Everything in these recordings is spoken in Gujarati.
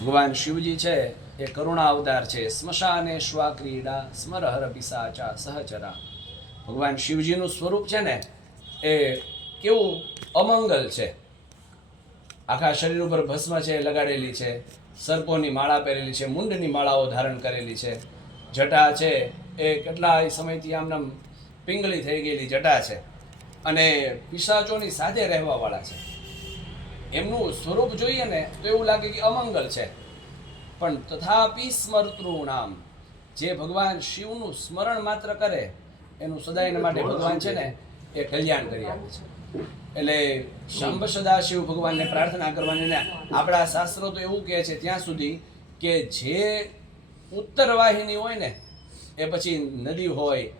ભગવાન શિવજી છે એ કરુણા અવતાર છે. સ્મશાને શ્વા ક્રીડા સ્મરહર પિશાચા સહચરા. ભગવાન શિવજીનું સ્વરૂપ છે ને એ કેવું અમંગલ છે. આખા શરીર ઉપર ભસ્મ છે લગાડેલી છે, સર્પોની માળા પહેરેલી છે, મુંડની માળાઓ ધારણ કરેલી છે, જટા છે એ કેટલા સમયથી આમનામ પિંગળી થઈ ગયેલી જટા છે, અને પિશાચોની સાથે રહેવાવાળા છે. એમનું સ્વરૂપ જોઈએ ને તો એવું લાગે કે અમંગલ છે, પણ તથાપિ સ્મર્તૃણામ, જે ભગવાન શિવનું સ્મરણ માત્ર કરે એનું સદાયને માટે ભગવાન છે ને એ કલ્યાણ કરી આપે છે. એટલે શંભ સદા શિવ ભગવાનને પ્રાર્થના કરવાની. ને આપણા શાસ્ત્રો તો એવું કહે છે ત્યાં સુધી કે જે ઉત્તર વાહિની હોય ને એ પછી નદી હોય,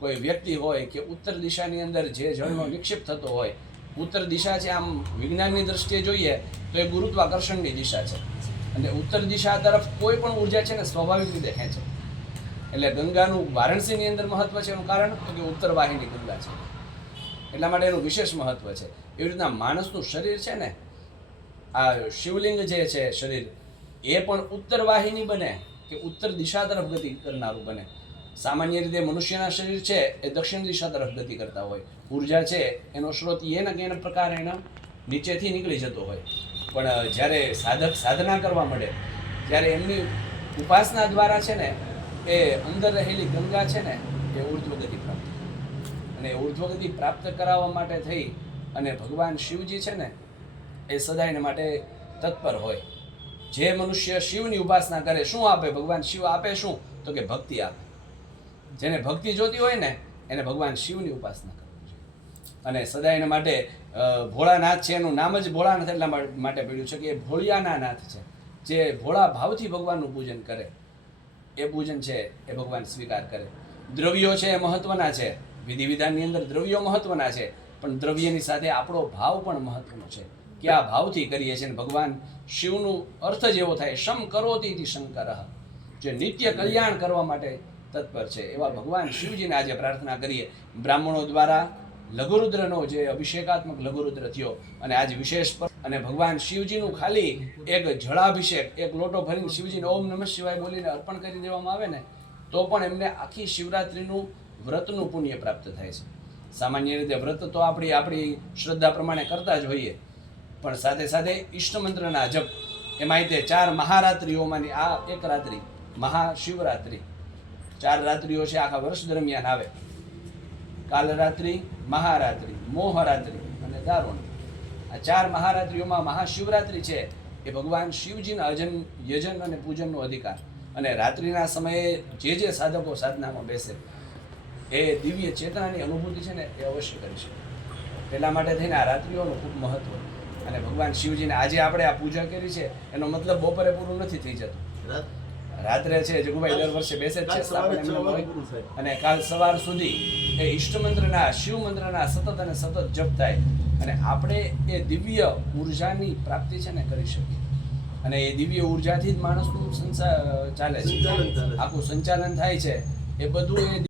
કોઈ વ્યક્તિ હોય, કે ઉત્તર દિશાની અંદર જે જળનો વિક્ષેપ થતો હોય, ઉત્તર દિશા છે આમ વિજ્ઞાનની દ્રષ્ટિએ જોઈએ તો એ ગુરુત્વાકર્ષણની દિશા છે, અને ઉત્તર દિશા તરફ કોઈ પણ ઉર્જા છે ને સ્વાભાવિક રીતે ખેંચે. એટલે ગંગાનું વારાણસીની અંદર મહત્વ છે. એનું કારણ તો કે ઉત્તર વાહિની ગંગા છે, એટલા માટે એનું વિશેષ મહત્વ છે. એવી રીતના માણસનું શરીર છે ને, આ શિવલિંગ જે છે શરીર, એ પણ ઉત્તર વાહિની બને કે ઉત્તર દિશા તરફ ગતિ કરનારું બને. સામાન્ય રીતે મનુષ્યના શરીર છે એ દક્ષિણ દિશા તરફ ગતિ કરતા હોય. ઉર્જા છે એનો સ્ત્રોત એના કે એના પ્રકારે એના નીચેથી નીકળી જતો હોય. પણ જ્યારે સાધક સાધના કરવા મળે ત્યારે એમની ઉપાસના દ્વારા છે ને એ અંદર રહેલી ગંગા છે ને એ ઉર્ધ્વગતિ પ્રાપ્ત કરે. અને ઉર્ધ્વગતિ પ્રાપ્ત કરાવવા માટે થઈ અને ભગવાન શિવજી છે ને એ સદાયને માટે તત્પર હોય. જે મનુષ્ય શિવની ઉપાસના કરે, શું આપે ભગવાન શિવ? આપે શું? તો કે ભક્તિ આપે. જેને ભક્તિ જોતી હોય ને એને ભગવાન શિવની ઉપાસના કરવી છે. અને સદાયને માટે ભોળાનાથ છે, એનું નામ જ ભોળાનાથ એટલા માટે પડ્યું છે કે એ ભોળિયાના નાથ છે. જે ભોળા ભાવથી ભગવાનનું પૂજન કરે એ પૂજન છે એ ભગવાન સ્વીકાર કરે. દ્રવ્યો છે એ મહત્વના છે, વિધિ વિધાનની અંદર દ્રવ્યો મહત્વના છે, પણ દ્રવ્યની સાથે આપણો ભાવ પણ મહત્વનો છે કે આ ભાવથી કરીએ છીએ. ભગવાન શિવનું અર્થ જ એવો થાય, શમ કરોતિ ઇતિ શંકરઃ, જે નિત્ય કલ્યાણ કરવા માટે તત્પર છે. એવા ભગવાન શિવજીને આજે પ્રાર્થના કરીએ. બ્રાહ્મણો દ્વારા લઘુરુદ્રનો જે અભિષેકાત્મક લઘુરુદ્ર થયો અને આજ વિશેષ પર, અને ભગવાન શિવજીનું ખાલી એક જળાભિષેક, એક લોટો ભરીને શિવજીને ઓમ નમઃ શિવાય બોલીને અર્પણ કરી દેવામાં આવે ને તો પણ એમને આખી શિવરાત્રિનું વ્રતનું પુણ્ય પ્રાપ્ત થાય છે. સામાન્ય રીતે વ્રત તો આપણી શ્રદ્ધા પ્રમાણે કરતા જ હોઈએ, પણ સાથે સાથે ઈષ્ટમંત્રના જપ, એમાંય તે 4 મહારાત્રિઓમાંની આ એક રાત્રિ મહાશિવરાત્રિ. 4 રાત્રિઓ છે આખા વર્ષ દરમિયાન આવે: કાલરાત્રિ, મહારાત્રિ, મોહરાત્રિ અને દારૂણ. આ 4 મહારાત્રિઓમાં મહાશિવરાત્રિ છે એ ભગવાન શિવજીના યજન અને પૂજનનો અધિકાર. અને રાત્રિના સમયે જે સાધકો સાધનામાં બેસે એ દિવ્ય ચેતનાની અનુભૂતિ છે ને એ અવશ્ય કરી શકે. એટલા માટે થઈને આ રાત્રિઓનું ખૂબ મહત્વ. અને ભગવાન શિવજીને આજે આપણે આ પૂજા કરી છે એનો મતલબ બપોરે પૂરું નથી થઈ જતું. રાત્રે છે જગુભાઈ દર વર્ષે બેસે જ છે, અને કાલ સવાર સુધી એ ઈષ્ટમંત્રના, શિવ મંત્રના સતત અને સતત જપ થાય અને આપણે એ દિવ્ય ઉર્જાની પ્રાપ્તિ છે ને કરી શકીએ. અને એ દિવ્ય ઉર્જાથી જ માણસનું સંસાર ચાલે છે, આખું સંચાલન થાય છે. એ બધું એ